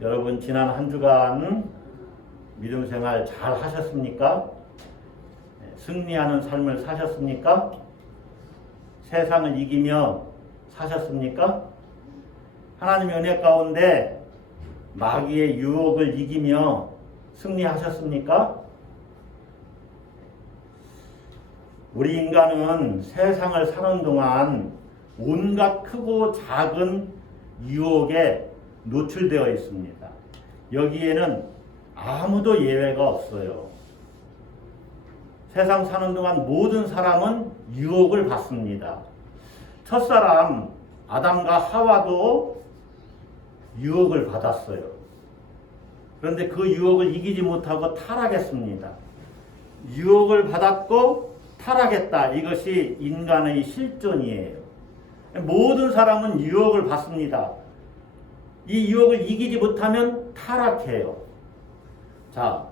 여러분 지난 한 주간 믿음 생활 잘 하셨습니까? 승리하는 삶을 사셨습니까? 세상을 이기며 사셨습니까? 하나님의 은혜 가운데 마귀의 유혹을 이기며 승리하셨습니까? 우리 인간은 세상을 사는 동안 온갖 크고 작은 유혹에 노출되어 있습니다. 여기에는 아무도 예외가 없어요. 세상 사는 동안 모든 사람은 유혹을 받습니다. 첫사람 아담과 하와도 유혹을 받았어요. 그런데 그 유혹을 이기지 못하고 타락했습니다. 유혹을 받았고 타락했다. 이것이 인간의 실존이에요. 모든 사람은 유혹을 받습니다. 이 유혹을 이기지 못하면 타락해요. 자,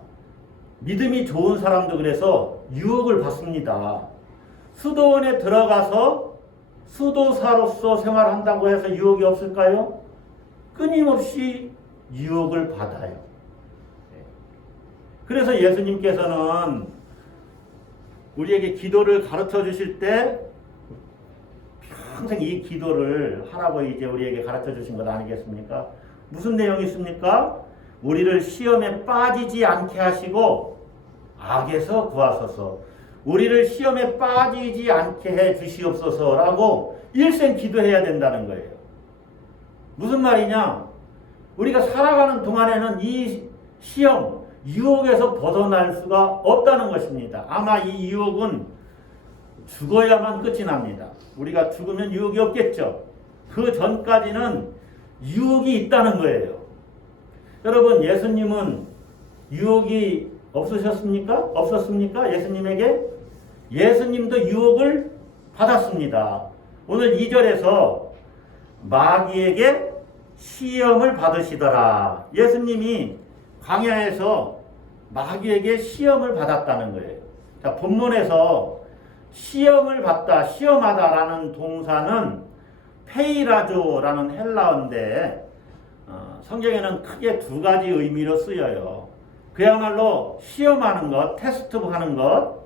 믿음이 좋은 사람도 그래서 유혹을 받습니다. 수도원에 들어가서 수도사로서 생활한다고 해서 유혹이 없을까요? 끊임없이 유혹을 받아요. 그래서 예수님께서는 우리에게 기도를 가르쳐 주실 때 평생 이 기도를 하라고 이제 우리에게 가르쳐 주신 것 아니겠습니까? 무슨 내용이 있습니까? 우리를 시험에 빠지지 않게 하시고 악에서 구하소서. 우리를 시험에 빠지지 않게 해 주시옵소서라고 일생 기도해야 된다는 거예요. 무슨 말이냐? 우리가 살아가는 동안에는 이 시험, 유혹에서 벗어날 수가 없다는 것입니다. 아마 이 유혹은 죽어야만 끝이 납니다. 우리가 죽으면 유혹이 없겠죠. 그 전까지는 유혹이 있다는 거예요. 여러분, 예수님은 유혹이 없으셨습니까? 없었습니까? 예수님에게? 예수님도 유혹을 받았습니다. 오늘 2절에서 마귀에게 시험을 받으시더라. 예수님이 광야에서 마귀에게 시험을 받았다는 거예요. 자, 본문에서 시험을 받다, 시험하다라는 동사는 페이라조라는 헬라어인데 성경에는 크게 두 가지 의미로 쓰여요. 그야말로 시험하는 것, 테스트하는 것,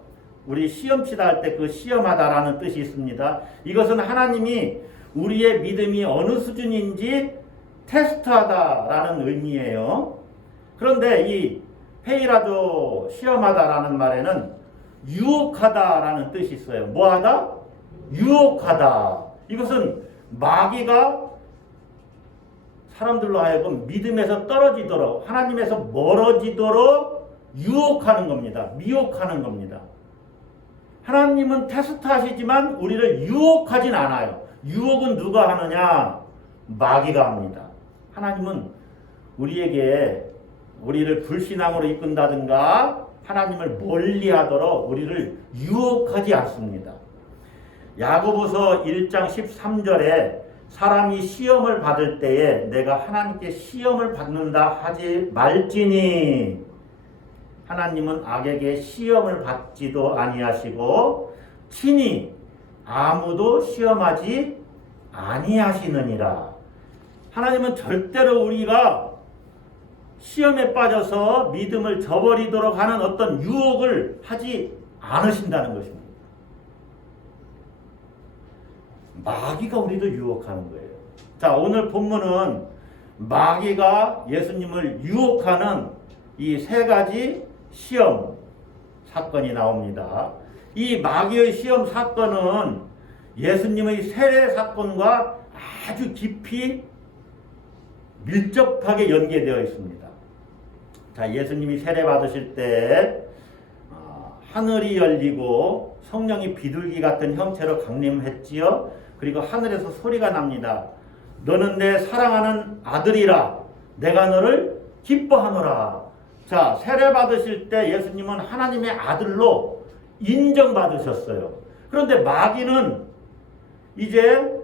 우리 시험 치다 할 때 그 시험하다라는 뜻이 있습니다. 이것은 하나님이 우리의 믿음이 어느 수준인지 테스트하다라는 의미예요. 그런데 이 페이라조, 시험하다라는 말에는 유혹하다라는 뜻이 있어요. 뭐하다? 유혹하다. 이것은 마귀가 사람들로 하여금 믿음에서 떨어지도록, 하나님에서 멀어지도록 유혹하는 겁니다. 미혹하는 겁니다. 하나님은 테스트하시지만 우리를 유혹하진 않아요. 유혹은 누가 하느냐? 마귀가 합니다. 하나님은 우리를 불신앙으로 이끈다든가 하나님을 멀리하도록 우리를 유혹하지 않습니다. 야고보서 1장 13절에 사람이 시험을 받을 때에 내가 하나님께 시험을 받는다 하지 말지니 하나님은 악에게 시험을 받지도 아니하시고 친히 아무도 시험하지 아니하시느니라. 하나님은 절대로 우리가 시험에 빠져서 믿음을 저버리도록 하는 어떤 유혹을 하지 않으신다는 것입니다. 마귀가 우리를 유혹하는 거예요. 자, 오늘 본문은 마귀가 예수님을 유혹하는 이 세 가지 시험 사건이 나옵니다. 이 마귀의 시험 사건은 예수님의 세례 사건과 아주 깊이 밀접하게 연계되어 있습니다. 자, 예수님이 세례 받으실 때 하늘이 열리고 성령이 비둘기 같은 형체로 강림했지요. 그리고 하늘에서 소리가 납니다. 너는 내 사랑하는 아들이라. 내가 너를 기뻐하노라. 자, 세례 받으실 때 예수님은 하나님의 아들로 인정받으셨어요. 그런데 마귀는 이제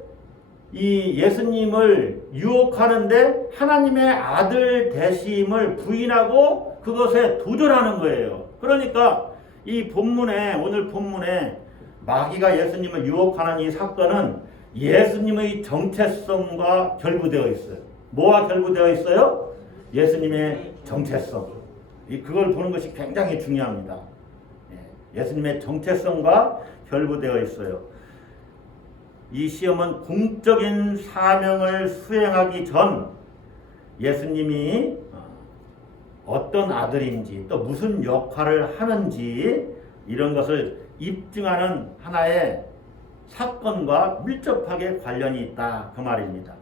이 예수님을 유혹하는데 하나님의 아들 되심을 부인하고 그것에 도전하는 거예요. 그러니까 이 본문에, 오늘 본문에 마귀가 예수님을 유혹하는 이 사건은 예수님의 정체성과 결부되어 있어요. 뭐와 결부되어 있어요? 예수님의 정체성. 그걸 보는 것이 굉장히 중요합니다. 예수님의 정체성과 결부되어 있어요. 이 시험은 공적인 사명을 수행하기 전 예수님이 어떤 아들인지 또 무슨 역할을 하는지 이런 것을 입증하는 하나의 사건과 밀접하게 관련이 있다 그 말입니다.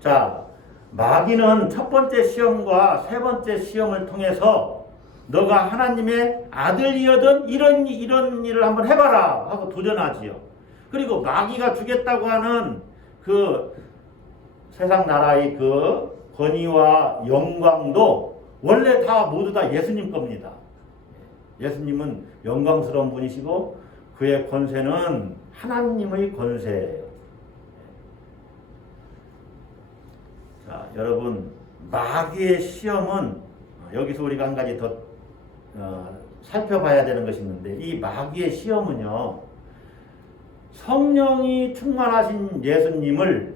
자, 마귀는 첫 번째 시험과 세 번째 시험을 통해서 너가 하나님의 아들이거든 이런 일을 한번 해봐라 하고 도전하지요. 그리고 마귀가 주겠다고 하는 그 세상 나라의 그 권위와 영광도 원래 다 모두 다 예수님 겁니다. 예수님은 영광스러운 분이시고 그의 권세는 하나님의 권세예요. 자, 여러분, 마귀의 시험은 여기서 우리가 한 가지 더 살펴봐야 되는 것이 있는데, 이 마귀의 시험은요, 성령이 충만하신 예수님을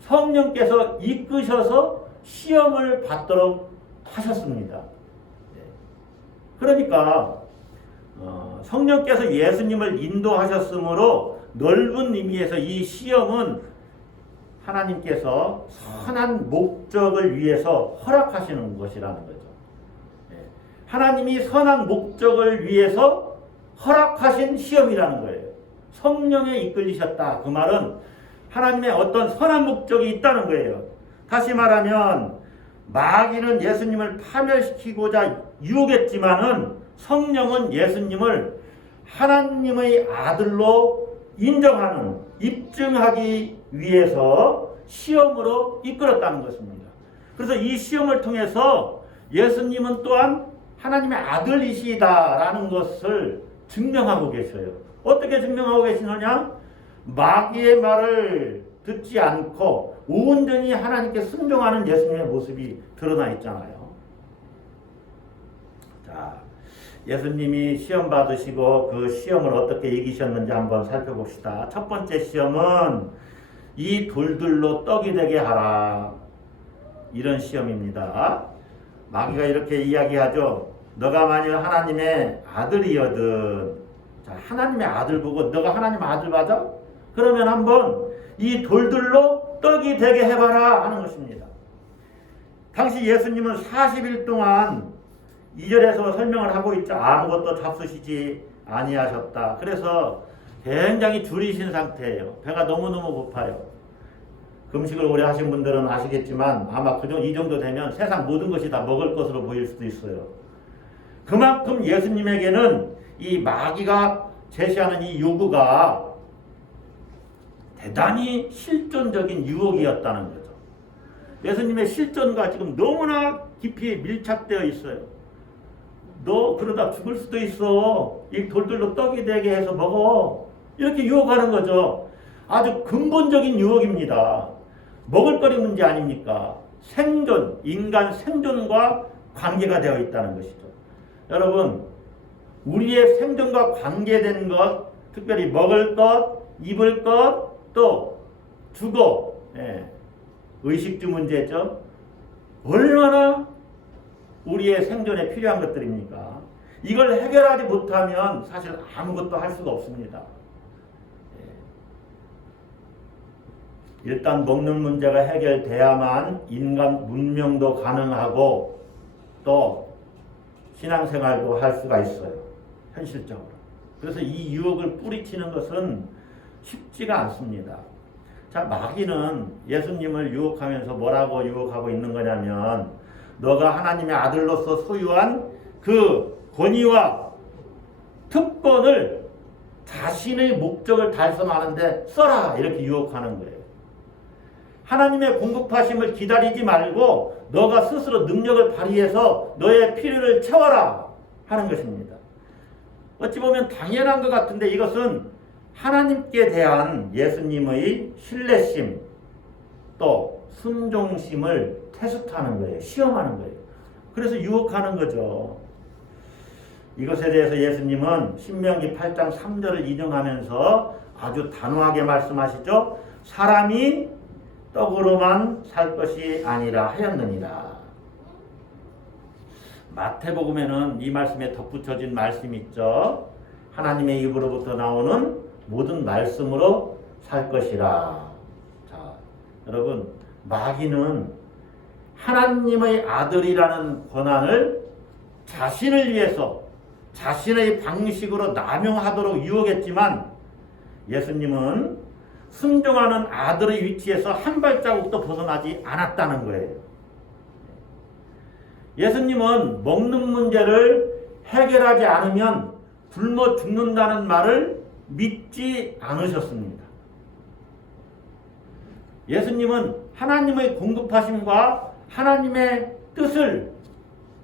성령께서 이끄셔서 시험을 받도록 하셨습니다. 그러니까 성령께서 예수님을 인도하셨으므로 넓은 의미에서 이 시험은 하나님께서 선한 목적을 위해서 허락하시는 것이라는 거죠. 하나님이 선한 목적을 위해서 허락하신 시험이라는 거예요. 성령에 이끌리셨다. 그 말은 하나님의 어떤 선한 목적이 있다는 거예요. 다시 말하면 마귀는 예수님을 파멸시키고자 유혹했지만은 성령은 예수님을 하나님의 아들로 인정하는, 입증하기 위해서 시험으로 이끌었다는 것입니다. 그래서 이 시험을 통해서 예수님은 또한 하나님의 아들이시다라는 것을 증명하고 계셔요. 어떻게 증명하고 계시느냐? 마귀의 말을 듣지 않고 온전히 하나님께 순종하는 예수님의 모습이 드러나 있잖아요. 자, 예수님이 시험 받으시고 그 시험을 어떻게 이기셨는지 한번 살펴봅시다. 첫 번째 시험은 이 돌들로 떡이 되게 하라. 이런 시험입니다. 마귀가 이렇게 이야기하죠. 너가 만일 하나님의 아들이거든. 자, 하나님의 아들 보고 너가 하나님의 아들 맞아? 그러면 한번 이 돌들로 떡이 되게 해봐라 하는 것입니다. 당시 예수님은 40일 동안 2절에서 설명을 하고 있죠. 아무것도 잡수시지 아니하셨다. 그래서 굉장히 줄이신 상태예요. 배가 너무너무 고파요. 금식을 오래 하신 분들은 아시겠지만 아마 이 정도 되면 세상 모든 것이 다 먹을 것으로 보일 수도 있어요. 그만큼 예수님에게는 이 마귀가 제시하는 이 요구가 대단히 실존적인 유혹이었다는 거죠. 예수님의 실존과 지금 너무나 깊이 밀착되어 있어요. 너 그러다 죽을 수도 있어. 이 돌들로 떡이 되게 해서 먹어. 이렇게 유혹하는 거죠. 아주 근본적인 유혹입니다. 먹을거리 문제 아닙니까? 생존, 인간 생존과 관계가 되어 있다는 것이죠. 여러분, 우리의 생존과 관계된 것, 특별히 먹을 것, 입을 것, 또 주거, 의식주 문제죠. 얼마나 우리의 생존에 필요한 것들입니까? 이걸 해결하지 못하면 사실 아무것도 할 수가 없습니다. 일단 먹는 문제가 해결돼야만 인간 문명도 가능하고 또 신앙생활도 할 수가 있어요. 현실적으로. 그래서 이 유혹을 뿌리치는 것은 쉽지가 않습니다. 자, 마귀는 예수님을 유혹하면서 뭐라고 유혹하고 있는 거냐면 너가 하나님의 아들로서 소유한 그 권위와 특권을 자신의 목적을 달성하는데 써라 이렇게 유혹하는 거예요. 하나님의 공급하심을 기다리지 말고 너가 스스로 능력을 발휘해서 너의 필요를 채워라 하는 것입니다. 어찌 보면 당연한 것 같은데 이것은 하나님께 대한 예수님의 신뢰심 또 순종심을 테스트하는 거예요. 시험하는 거예요. 그래서 유혹하는 거죠. 이것에 대해서 예수님은 신명기 8장 3절을 인용하면서 아주 단호하게 말씀하시죠. 사람이 떡으로만 살 것이 아니라 하였느니라. 마태복음에는 이 말씀에 덧붙여진 말씀이 있죠. 하나님의 입으로부터 나오는 모든 말씀으로 살 것이라. 자, 여러분, 마귀는 하나님의 아들이라는 권한을 자신을 위해서 자신의 방식으로 남용하도록 유혹했지만, 예수님은 순종하는 아들의 위치에서 한 발자국도 벗어나지 않았다는 거예요. 예수님은 먹는 문제를 해결하지 않으면 굶어 죽는다는 말을 믿지 않으셨습니다. 예수님은 하나님의 공급하심과 하나님의 뜻을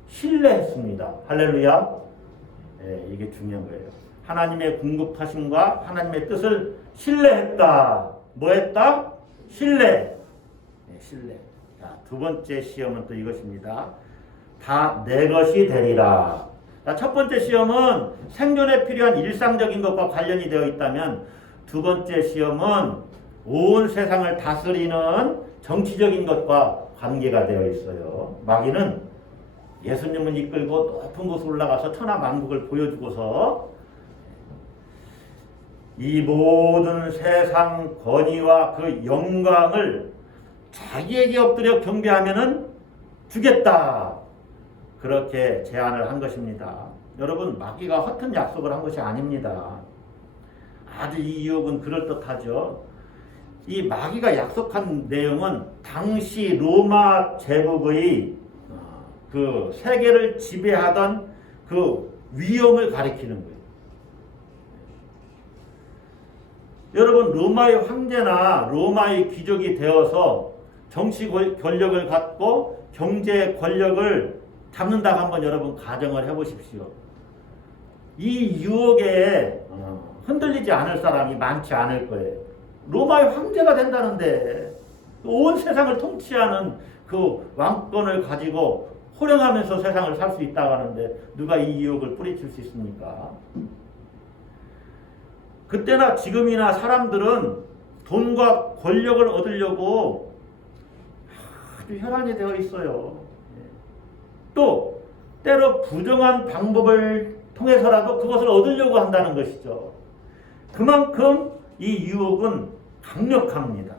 신뢰했습니다. 할렐루야. 네, 이게 중요한 거예요. 하나님의 공급하심과 하나님의 뜻을 신뢰했다. 뭐 했다? 신뢰. 네, 신뢰. 자, 두 번째 시험은 또 이것입니다. 다 내 것이 되리라. 자, 첫 번째 시험은 생존에 필요한 일상적인 것과 관련이 되어 있다면, 두 번째 시험은 온 세상을 다스리는 정치적인 것과 관계가 되어 있어요. 마귀는 예수님을 이끌고 높은 곳으로 올라가서 천하만국을 보여주고서 이 모든 세상 권위와 그 영광을 자기에게 엎드려 경배하면은 주겠다. 그렇게 제안을 한 것입니다. 여러분, 마귀가 허튼 약속을 한 것이 아닙니다. 아주 이 유혹은 그럴듯하죠. 이 마귀가 약속한 내용은 당시 로마 제국의 그 세계를 지배하던 그 위험을 가리키는 거예요. 여러분, 로마의 황제나 로마의 귀족이 되어서 정치 권력을 갖고 경제 권력을 잡는다고 한번 여러분 가정을 해보십시오. 이 유혹에 흔들리지 않을 사람이 많지 않을 거예요. 로마의 황제가 된다는데 온 세상을 통치하는 그 왕권을 가지고 호령하면서 세상을 살 수 있다고 하는데 누가 이 유혹을 뿌리칠 수 있습니까? 그때나 지금이나 사람들은 돈과 권력을 얻으려고 아주 혈안이 되어 있어요. 또 때로 부정한 방법을 통해서라도 그것을 얻으려고 한다는 것이죠. 그만큼 이 유혹은 강력합니다.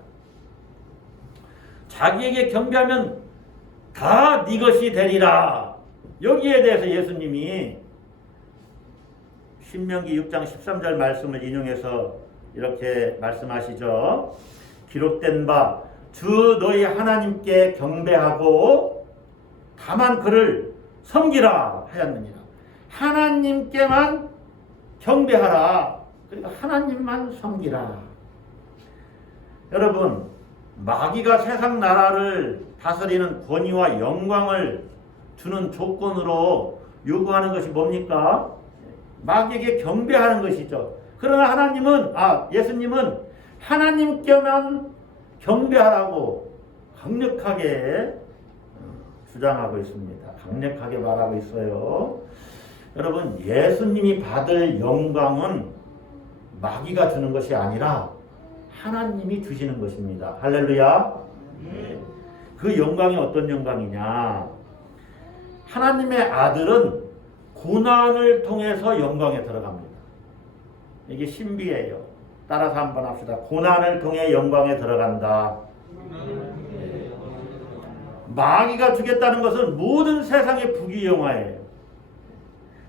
자기에게 경배하면 다 네 것이 되리라. 여기에 대해서 예수님이 신명기 6장 13절 말씀을 인용해서 이렇게 말씀하시죠. 기록된 바 주 너희 하나님께 경배하고 다만 그를 섬기라 하였느니라. 하나님께만 경배하라. 그러니까 하나님만 섬기라. 여러분, 마귀가 세상 나라를 다스리는 권위와 영광을 주는 조건으로 요구하는 것이 뭡니까? 마귀에게 경배하는 것이죠. 그러나 하나님은, 예수님은 하나님께만 경배하라고 강력하게 주장하고 있습니다. 강력하게 말하고 있어요. 여러분, 예수님이 받을 영광은 마귀가 주는 것이 아니라 하나님이 주시는 것입니다. 할렐루야. 그 영광이 어떤 영광이냐? 하나님의 아들은 고난을 통해서 영광에 들어갑니다. 이게 신비예요. 따라서 한번 합시다. 고난을 통해 영광에 들어간다. 마귀가 주겠다는 것은 모든 세상의 부귀영화예요.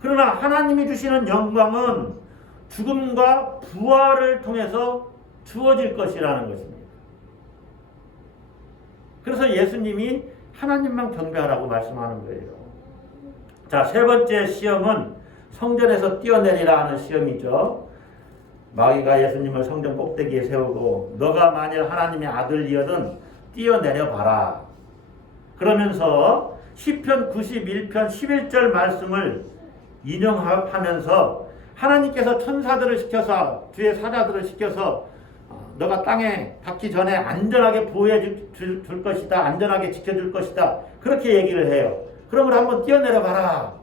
그러나 하나님이 주시는 영광은 죽음과 부활을 통해서 주어질 것이라는 것입니다. 그래서 예수님이 하나님만 경배하라고 말씀하는 거예요. 자, 세 번째 시험은 성전에서 뛰어내리라 하는 시험이죠. 마귀가 예수님을 성전 꼭대기에 세우고 너가 만일 하나님의 아들이거든 뛰어내려 봐라. 그러면서 시편 91편 11절 말씀을 인용하면서 하나님께서 천사들을 시켜서 주의 사자들을 시켜서 너가 땅에 닿기 전에 안전하게 보호해 줄 것이다. 안전하게 지켜줄 것이다. 그렇게 얘기를 해요. 그러면 한번 뛰어내려 봐라.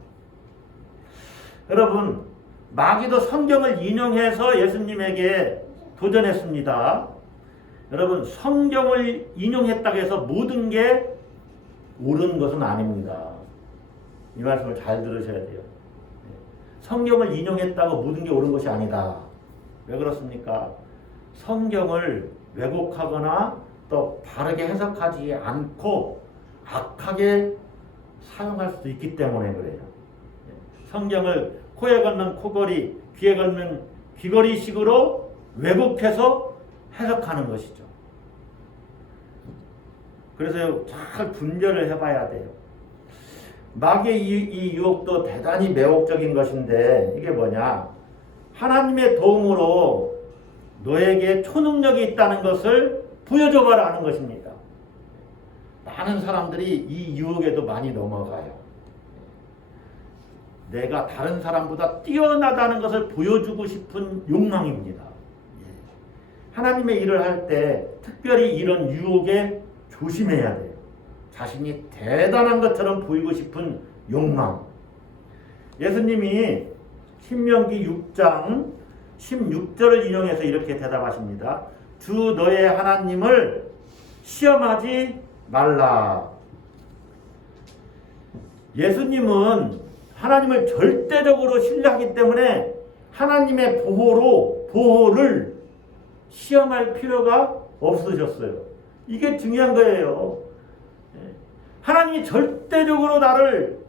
여러분, 마귀도 성경을 인용해서 예수님에게 도전했습니다. 여러분, 성경을 인용했다고 해서 모든 게 옳은 것은 아닙니다. 이 말씀을 잘 들으셔야 돼요. 성경을 인용했다고 모든 게 옳은 것이 아니다. 왜 그렇습니까? 성경을 왜곡하거나 또 바르게 해석하지 않고 악하게 사용할 수도 있기 때문에 그래요. 성경을 코에 걸면 코걸이, 귀에 걸면 귀걸이식으로 왜곡해서 해석하는 것이죠. 그래서 잘 분별을 해봐야 돼요. 마귀의 이 유혹도 대단히 매혹적인 것인데 이게 뭐냐? 하나님의 도움으로 너에게 초능력이 있다는 것을 보여줘봐라 하는 것입니다. 많은 사람들이 이 유혹에도 많이 넘어가요. 내가 다른 사람보다 뛰어나다는 것을 보여주고 싶은 욕망입니다. 하나님의 일을 할 때 특별히 이런 유혹에 조심해야 돼요. 자신이 대단한 것처럼 보이고 싶은 욕망. 예수님이 신명기 6장 16절을 인용해서 이렇게 대답하십니다. 주 너의 하나님을 시험하지 말라. 예수님은 하나님을 절대적으로 신뢰하기 때문에 하나님의 보호를 시험할 필요가 없으셨어요. 이게 중요한 거예요. 하나님이 절대적으로 나를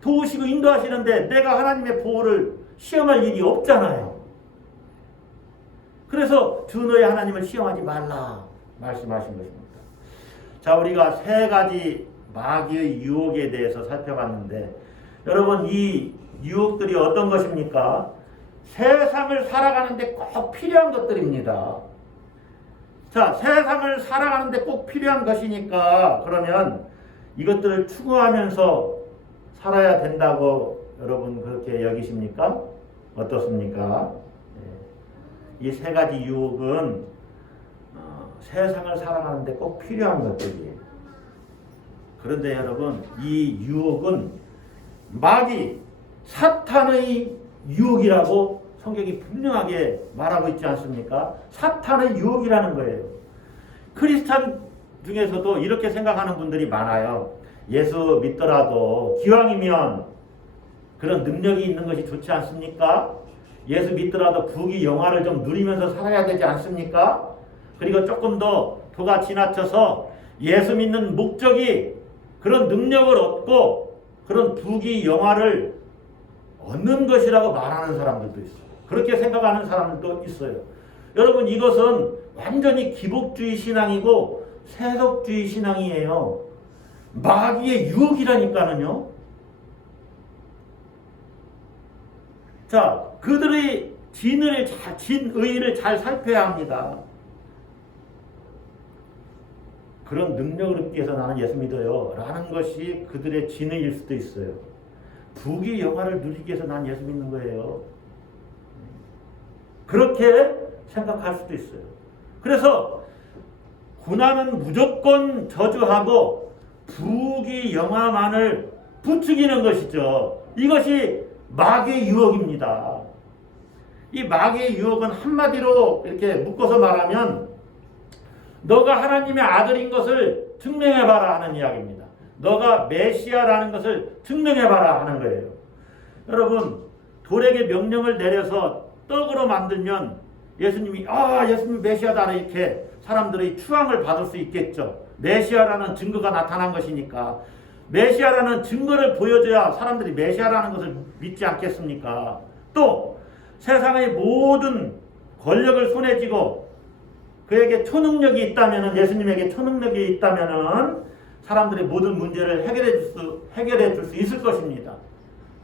도우시고 인도하시는데 내가 하나님의 보호를 시험할 일이 없잖아요. 그래서 주 너의 하나님을 시험하지 말라 말씀하신 것입니다. 자, 우리가 세 가지 마귀의 유혹에 대해서 살펴봤는데 여러분, 이 유혹들이 어떤 것입니까? 세상을 살아가는데 꼭 필요한 것들입니다. 자, 세상을 살아가는데 꼭 필요한 것이니까 그러면 이것들을 추구하면서 살아야 된다고 여러분 그렇게 여기십니까? 어떻습니까? 이 세 가지 유혹은 세상을 살아가는데 꼭 필요한 것들이에요. 그런데 여러분, 이 유혹은 마귀, 사탄의 유혹이라고 성경이 분명하게 말하고 있지 않습니까? 사탄의 유혹이라는 거예요. 크리스찬 중에서도 이렇게 생각하는 분들이 많아요. 예수 믿더라도 기왕이면 그런 능력이 있는 것이 좋지 않습니까? 예수 믿더라도 부귀 영화를 좀 누리면서 살아야 되지 않습니까? 그리고 조금 더 도가 지나쳐서 예수 믿는 목적이 그런 능력을 얻고 그런 부귀 영화를 얻는 것이라고 말하는 사람들도 있어요. 그렇게 생각하는 사람들도 있어요. 여러분, 이것은 완전히 기복주의 신앙이고 세속주의 신앙이에요. 마귀의 유혹이라니까는요. 자, 그들의 진의를 잘 살펴야 합니다. 그런 능력을 얻기 위해서 나는 예수 믿어요 라는 것이 그들의 진의일 수도 있어요. 부귀 영화를 누리기 위해서 난 예수 믿는 거예요. 그렇게 생각할 수도 있어요. 그래서 고난은 무조건 저주하고 부귀 영화만을 부추기는 것이죠. 이것이 마귀의 유혹입니다. 이 마귀의 유혹은 한마디로 이렇게 묶어서 말하면 너가 하나님의 아들인 것을 증명해봐라 하는 이야기입니다. 너가 메시아라는 것을 증명해봐라 하는 거예요. 여러분, 돌에게 명령을 내려서 떡으로 만들면 예수님이 예수님 메시아다 이렇게 사람들의 추앙을 받을 수 있겠죠. 메시아라는 증거가 나타난 것이니까. 메시아라는 증거를 보여줘야 사람들이 메시아라는 것을 믿지 않겠습니까? 또 세상의 모든 권력을 손에 쥐고 그에게 초능력이 있다면, 예수님에게 초능력이 있다면 사람들의 모든 문제를 해결해 줄 수 있을 것입니다.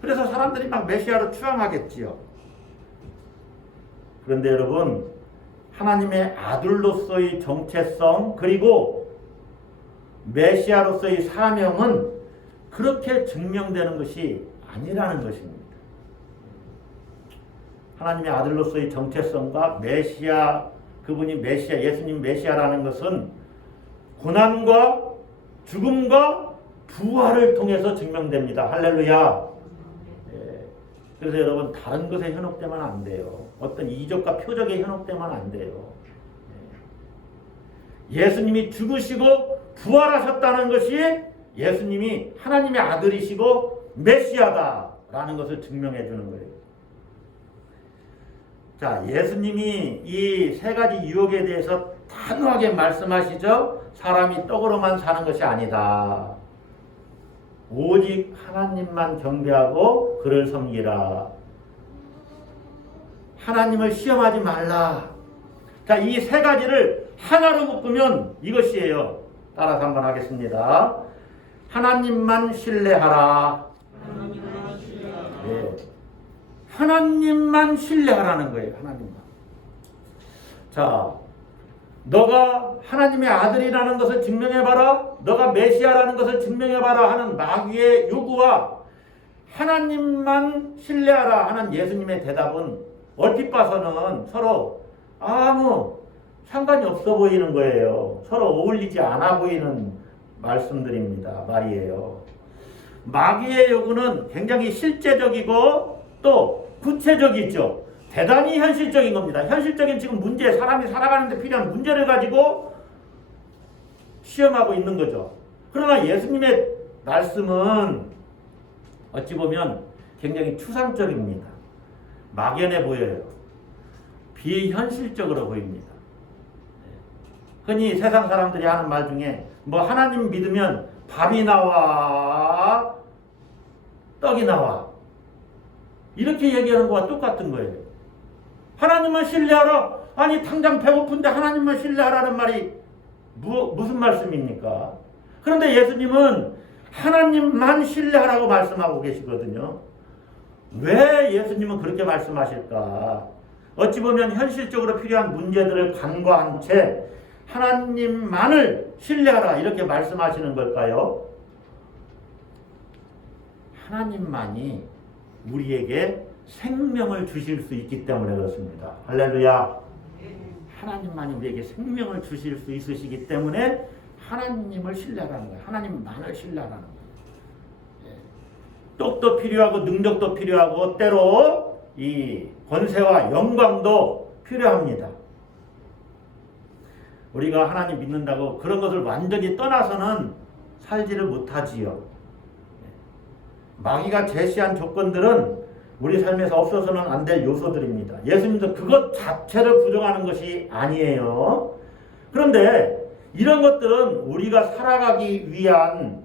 그래서 사람들이 막 메시아를 추앙하겠지요. 그런데 여러분, 하나님의 아들로서의 정체성 그리고 메시아로서의 사명은 그렇게 증명되는 것이 아니라는 것입니다. 하나님의 아들로서의 정체성과 메시아, 그분이 메시아, 예수님 메시아라는 것은 고난과 죽음과 부활을 통해서 증명됩니다. 할렐루야. 그래서 여러분, 다른 것에 현혹되면 안 돼요. 어떤 이적과 표적에 현혹되면 안 돼요. 예수님이 죽으시고 부활하셨다는 것이 예수님이 하나님의 아들이시고 메시아다라는 것을 증명해 주는 거예요. 자, 예수님이 이 세 가지 유혹에 대해서 단호하게 말씀하시죠. 사람이 떡으로만 사는 것이 아니다. 오직 하나님만 경배하고 그를 섬기라. 하나님을 시험하지 말라. 자, 이 세 가지를 하나로 묶으면 이것이에요. 따라서 한번 하겠습니다. 하나님만 신뢰하라. 네. 하나님만 신뢰하라는 거예요. 하나님만. 자, 너가 하나님의 아들이라는 것을 증명해봐라. 너가 메시아라는 것을 증명해봐라 하는 마귀의 요구와 하나님만 신뢰하라 하는 예수님의 대답은 얼핏 봐서는 서로 아무 상관이 없어 보이는 거예요. 서로 어울리지 않아 보이는 말이에요. 마귀의 요구는 굉장히 실제적이고 또 구체적이죠. 대단히 현실적인 겁니다. 현실적인 지금 문제, 사람이 살아가는데 필요한 문제를 가지고 시험하고 있는 거죠. 그러나 예수님의 말씀은 어찌 보면 굉장히 추상적입니다. 막연해 보여요. 비현실적으로 보입니다. 흔히 세상 사람들이 하는 말 중에 뭐 하나님 믿으면 밥이 나와 떡이 나와 이렇게 얘기하는 거와 똑같은 거예요. 하나님만 신뢰하라. 아니 당장 배고픈데 하나님만 신뢰하라는 말이 무슨 말씀입니까? 그런데 예수님은 하나님만 신뢰하라고 말씀하고 계시거든요. 왜 예수님은 그렇게 말씀하실까? 어찌 보면 현실적으로 필요한 문제들을 간과한 채 하나님만을 신뢰하라 이렇게 말씀하시는 걸까요? 하나님만이 우리에게 생명을 주실 수 있기 때문에 그렇습니다. 할렐루야. 하나님만이 우리에게 생명을 주실 수 있으시기 때문에 하나님을 신뢰하라는 거예요. 하나님만을 신뢰하라는 거예요. 똑도 필요하고 능력도 필요하고 때로 이 권세와 영광도 필요합니다. 우리가 하나님 믿는다고 그런 것을 완전히 떠나서는 살지를 못하지요. 마귀가 제시한 조건들은 우리 삶에서 없어서는 안 될 요소들입니다. 예수님도 그것 자체를 부정하는 것이 아니에요. 그런데 이런 것들은 우리가 살아가기 위한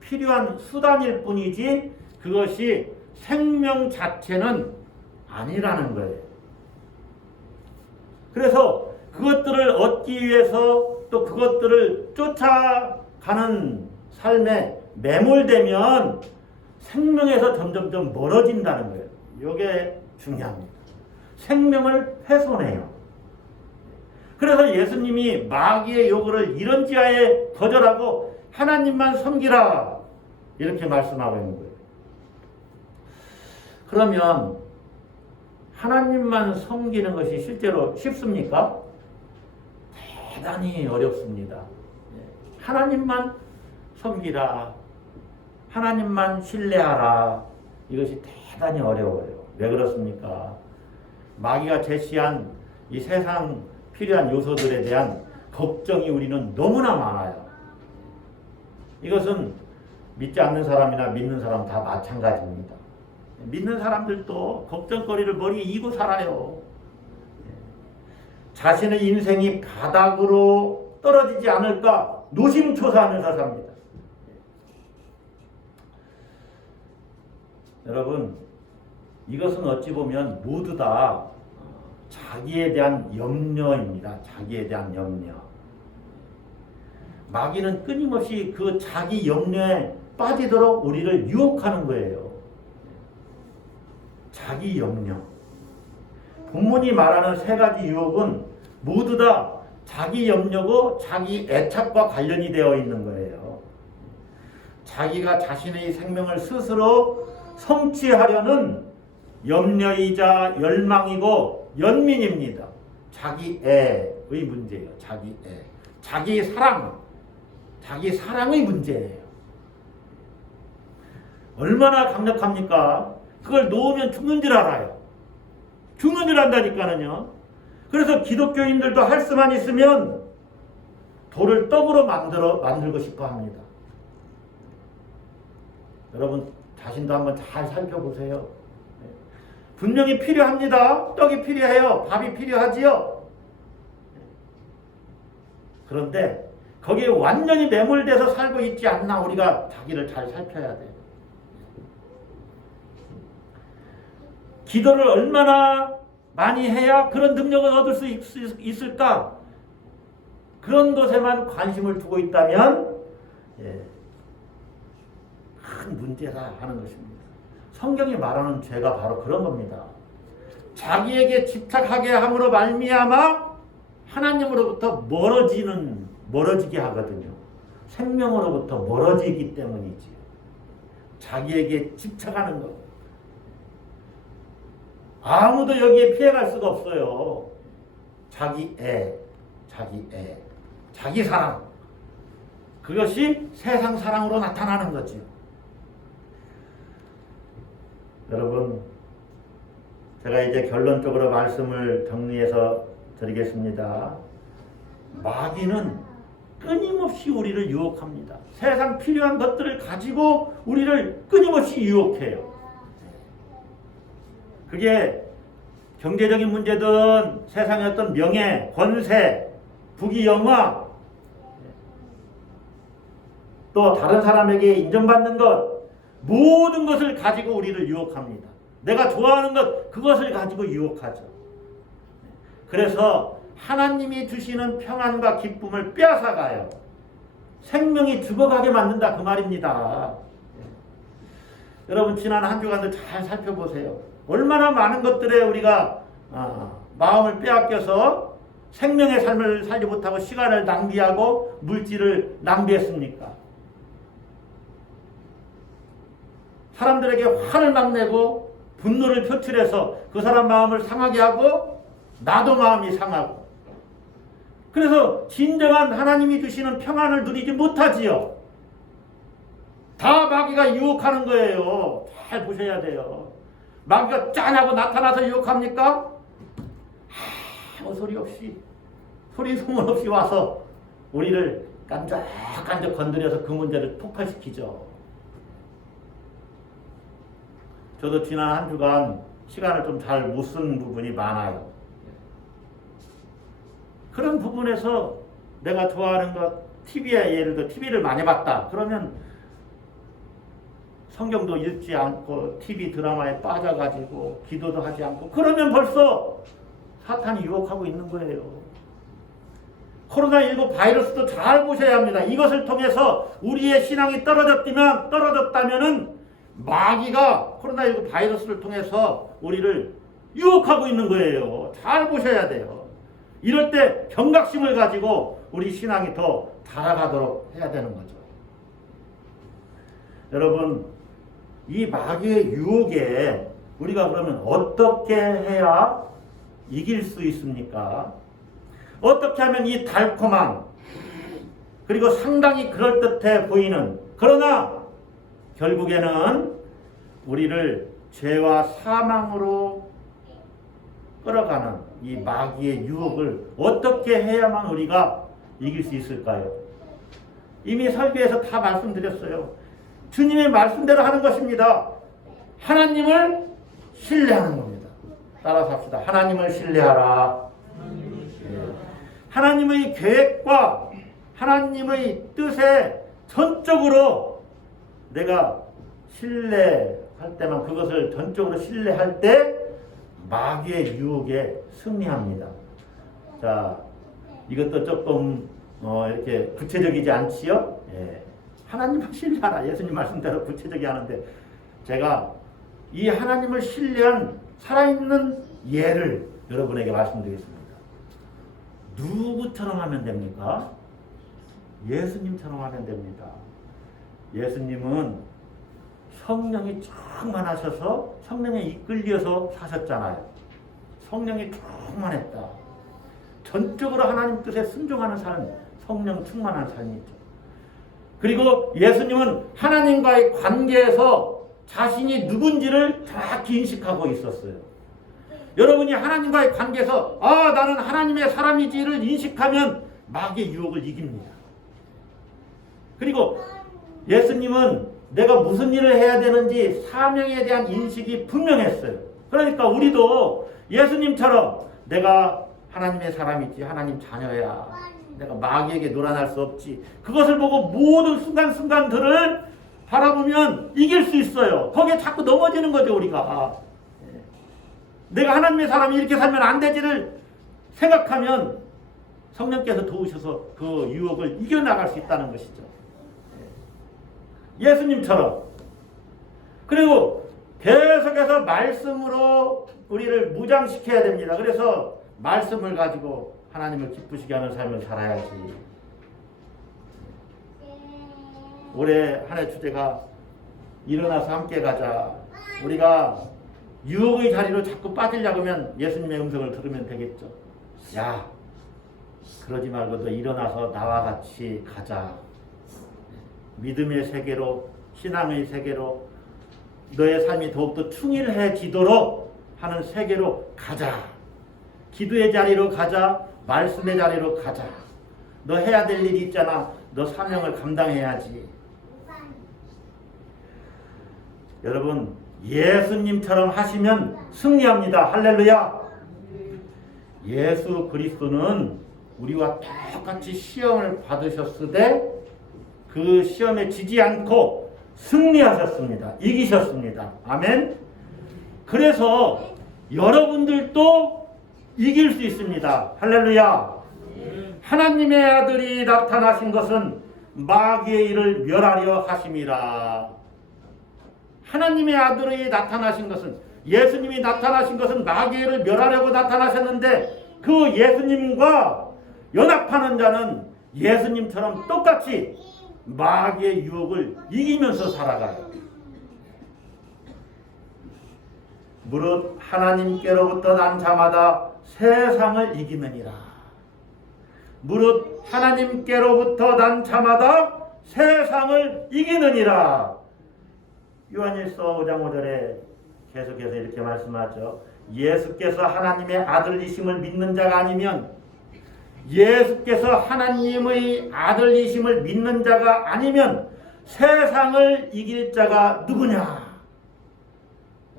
필요한 수단일 뿐이지 그것이 생명 자체는 아니라는 거예요. 그래서 그것들을 얻기 위해서 또 그것들을 쫓아가는 삶에 매몰되면 생명에서 점점점 멀어진다는 거예요. 이게 중요합니다. 생명을 훼손해요. 그래서 예수님이 마귀의 요구를 이런 지하에 거절하고 하나님만 섬기라 이렇게 말씀하고 있는 거예요. 그러면 하나님만 섬기는 것이 실제로 쉽습니까? 대단히 어렵습니다. 하나님만 섬기라, 하나님만 신뢰하라 이것이 대단히 어려워요. 왜 그렇습니까? 마귀가 제시한 이 세상 필요한 요소들에 대한 걱정이 우리는 너무나 많아요. 이것은 믿지 않는 사람이나 믿는 사람 다 마찬가지입니다. 믿는 사람들도 걱정거리를 머리에 이고 살아요. 자신의 인생이 바닥으로 떨어지지 않을까 노심초사하면서 삽니다. 여러분, 이것은 어찌 보면 모두 다 자기에 대한 염려입니다. 자기에 대한 염려. 마귀는 끊임없이 그 자기 염려에 빠지도록 우리를 유혹하는 거예요. 자기 염려. 본문이 말하는 세 가지 유혹은 모두 다 자기 염려고 자기 애착과 관련이 되어 있는 거예요. 자기가 자신의 생명을 스스로 성취하려는 염려이자 열망이고 연민입니다. 자기애의 문제예요. 자기애. 자기 사랑. 자기 사랑의 문제예요. 얼마나 강력합니까? 그걸 놓으면 죽는 줄 알아요. 죽는 줄 안다니까는요. 그래서 기독교인들도 할 수만 있으면 돌을 떡으로 만들고 싶어 합니다. 여러분, 자신도 한번 잘 살펴보세요. 분명히 필요합니다. 떡이 필요해요. 밥이 필요하지요. 그런데 거기에 완전히 매몰돼서 살고 있지 않나 우리가 자기를 잘 살펴야 돼요. 기도를 얼마나 많이 해야 그런 능력을 얻을 수 있을까? 그런 것에만 관심을 두고 있다면 큰 문제다 하는 것입니다. 성경이 말하는 죄가 바로 그런 겁니다. 자기에게 집착하게 함으로 말미암아 하나님으로부터 멀어지게 하거든요. 생명으로부터 멀어지기 때문이지. 자기에게 집착하는 것. 아무도 여기에 피해갈 수가 없어요. 자기 사랑. 그것이 세상 사랑으로 나타나는 거죠. 여러분, 제가 이제 결론적으로 말씀을 정리해서 드리겠습니다. 마귀는 끊임없이 우리를 유혹합니다. 세상 필요한 것들을 가지고 우리를 끊임없이 유혹해요. 그게 경제적인 문제든 세상의 어떤 명예, 권세, 부귀, 영화, 또 다른 사람에게 인정받는 것, 모든 것을 가지고 우리를 유혹합니다. 내가 좋아하는 것, 그것을 가지고 유혹하죠. 그래서 하나님이 주시는 평안과 기쁨을 빼앗아가요. 생명이 죽어가게 만든다 그 말입니다. 여러분 지난 한 주간도 잘 살펴보세요. 얼마나 많은 것들에 우리가 마음을 빼앗겨서 생명의 삶을 살지 못하고 시간을 낭비하고 물질을 낭비했습니까? 사람들에게 화를 막 내고 분노를 표출해서 그 사람 마음을 상하게 하고 나도 마음이 상하고, 그래서 진정한 하나님이 주시는 평안을 누리지 못하지요. 다 마귀가 유혹하는 거예요. 잘 보셔야 돼요. 마귀가 짠하고 나타나서 유혹합니까? 아무 소리 없이, 소리 소문 없이 와서 우리를 깐적깐적 건드려서 그 문제를 폭발시키죠. 저도 지난 한 주간 시간을 좀 잘 못 쓴 부분이 많아요. 그런 부분에서 내가 좋아하는 것, TV에 예를 들어 TV를 많이 봤다. 그러면 성경도 읽지 않고 TV 드라마에 빠져가지고 기도도 하지 않고, 그러면 벌써 사탄이 유혹하고 있는 거예요. 코로나19 바이러스도 잘 보셔야 합니다. 이것을 통해서 우리의 신앙이 떨어졌다면은 마귀가 코로나19 바이러스를 통해서 우리를 유혹하고 있는 거예요. 잘 보셔야 돼요. 이럴 때 경각심을 가지고 우리 신앙이 더 달아가도록 해야 되는 거죠. 여러분, 이 마귀의 유혹에 우리가 그러면 어떻게 해야 이길 수 있습니까? 어떻게 하면 이 달콤한, 그리고 상당히 그럴듯해 보이는, 그러나 결국에는 우리를 죄와 사망으로 끌어가는 이 마귀의 유혹을 어떻게 해야만 우리가 이길 수 있을까요? 이미 설교에서 다 말씀드렸어요. 주님의 말씀대로 하는 것입니다. 하나님을 신뢰하는 겁니다. 따라서 합시다. 하나님을 신뢰하라. 하나님의 계획과 하나님의 뜻에 전적으로 내가 신뢰할 때만, 그것을 전적으로 신뢰할 때 마귀의 유혹에 승리합니다. 자, 이것도 조금 이렇게 구체적이지 않지요? 예. 하나님을 신뢰하라. 예수님 말씀대로 구체적이 하는데, 제가 이 하나님을 신뢰한 살아있는 예를 여러분에게 말씀드리겠습니다. 누구처럼 하면 됩니까? 예수님처럼 하면 됩니다. 예수님은 성령이 충만하셔서 성령에 이끌려서 사셨잖아요. 성령이 충만했다. 전적으로 하나님 뜻에 순종하는 삶, 성령 충만한 삶이죠. 그리고 예수님은 하나님과의 관계에서 자신이 누군지를 정확히 인식하고 있었어요. 여러분이 하나님과의 관계에서 나는 하나님의 사람이지를 인식하면 마귀의 유혹을 이깁니다. 그리고 예수님은 내가 무슨 일을 해야 되는지 사명에 대한 인식이 분명했어요. 그러니까 우리도 예수님처럼 내가 하나님의 사람이지, 하나님 자녀야, 내가 마귀에게 놀아날 수 없지, 그것을 보고 모든 순간순간들을 바라보면 이길 수 있어요. 거기에 자꾸 넘어지는 거죠, 우리가. 내가 하나님의 사람이 이렇게 살면 안 되지를 생각하면 성령께서 도우셔서 그 유혹을 이겨나갈 수 있다는 것이죠. 예수님처럼. 그리고 계속해서 말씀으로 우리를 무장시켜야 됩니다. 그래서 말씀을 가지고 하나님을 기쁘시게 하는 삶을 살아야지. 올해 한 해 주제가 일어나서 함께 가자. 우리가 유혹의 자리로 자꾸 빠지려고 하면 예수님의 음성을 들으면 되겠죠. 야, 그러지 말고 너 일어나서 나와 같이 가자. 믿음의 세계로, 신앙의 세계로, 너의 삶이 더욱더 충실해지도록 하는 세계로 가자. 기도의 자리로 가자. 말씀의 자리로 가자. 너 해야 될 일이 있잖아. 너 사명을 감당해야지. 여러분, 예수님처럼 하시면 승리합니다. 할렐루야. 예수 그리스도는 우리와 똑같이 시험을 받으셨으되 그 시험에 지지 않고 승리하셨습니다. 이기셨습니다. 아멘. 그래서 여러분들도 이길 수 있습니다. 할렐루야. 하나님의 아들이 나타나신 것은 마귀의 일을 멸하려 하심이라. 하나님의 아들이 나타나신 것은, 예수님이 나타나신 것은 마귀의 일을 멸하려고 나타나셨는데, 그 예수님과 연합하는 자는 예수님처럼 똑같이 마귀의 유혹을 이기면서 살아가요. 무릇 하나님께로부터 난 자마다 세상을 이기느니라. 무릇 하나님께로부터 난 자마다 세상을 이기느니라. 요한일서 5장 5절에 계속해서 이렇게 말씀하죠. 예수께서 하나님의 아들이심을 믿는 자가 아니면, 예수께서 하나님의 아들이심을 믿는 자가 아니면 세상을 이길 자가 누구냐?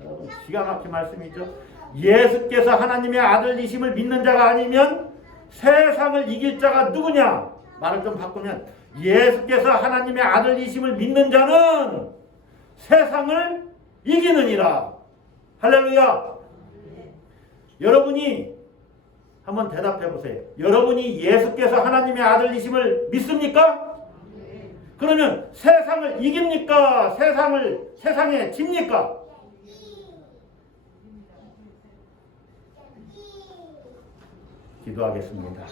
여러분, 기가 막힌 말씀이죠. 예수께서 하나님의 아들이심을 믿는 자가 아니면 세상을 이길 자가 누구냐? 말을 좀 바꾸면, 예수께서 하나님의 아들이심을 믿는 자는 세상을 이기느니라. 할렐루야. 여러분이 한번 대답해 보세요. 여러분이 예수께서 하나님의 아들이심을 믿습니까? 그러면 세상을 이깁니까? 세상에 집니까? 기도하겠습니다.